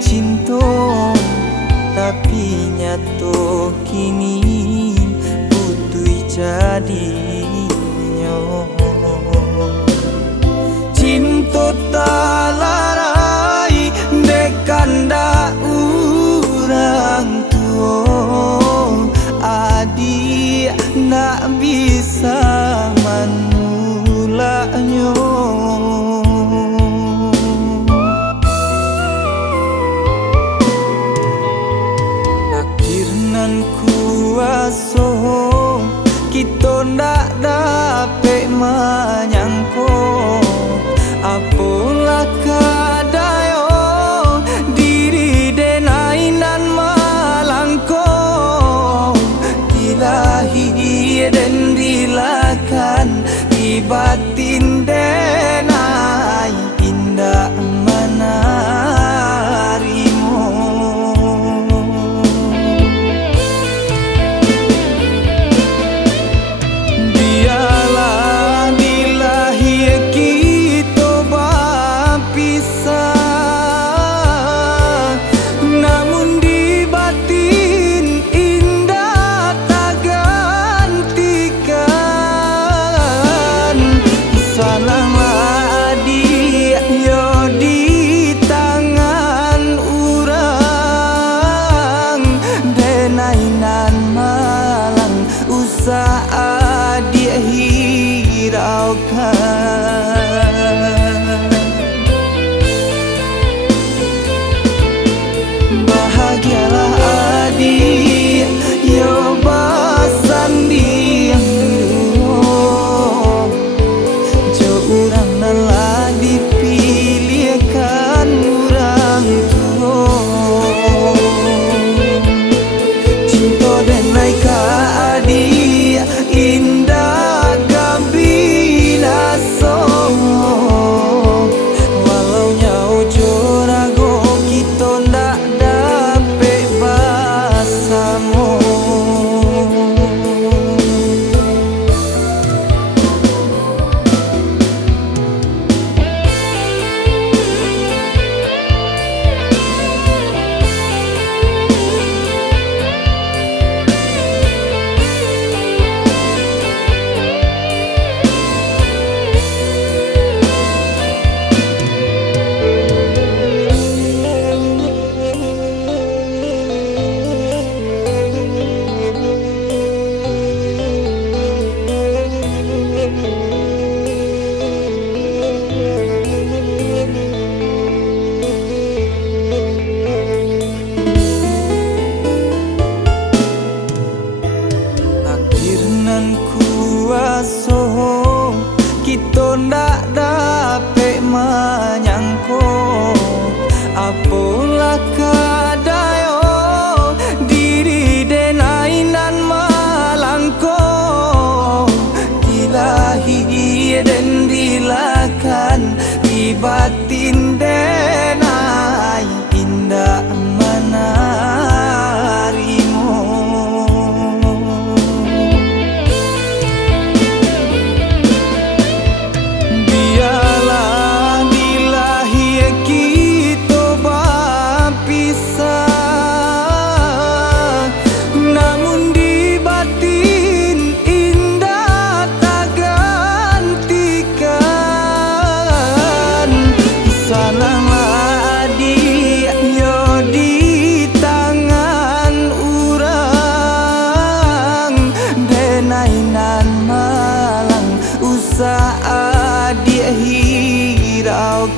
cinta, tapi nyato kini putui jadinya. Cinta tak larai dekanda urang tua, adik nak bisa manulaknya. Takdir nan kuasa kita ndak dapat menyangka, apalah kadaya diri denai nan malangko, dilahi dan dilakan ibatin denai indah menarimu. Biarlah dilahi kita berpisah, namun di batin indah tak gantikan. Salahlah adik yo di tangan urang, denai nan malang usah adik hiraukan. Bahagialah adik yo basanding dulu, jo urang nan lah dipilihkan urang tua. Cinta denai ka adik indah kabinasa, walau nyau jorago kita ndak dapat bersama. Kuasa kita ndak dapat menyangka, apalah kadaya diri denai nan malangko, dilahi dan dilakan ibatin denai indah menarimu. Salahlah adik yo di tangan urang, denai nan malang usah adik hiraukan.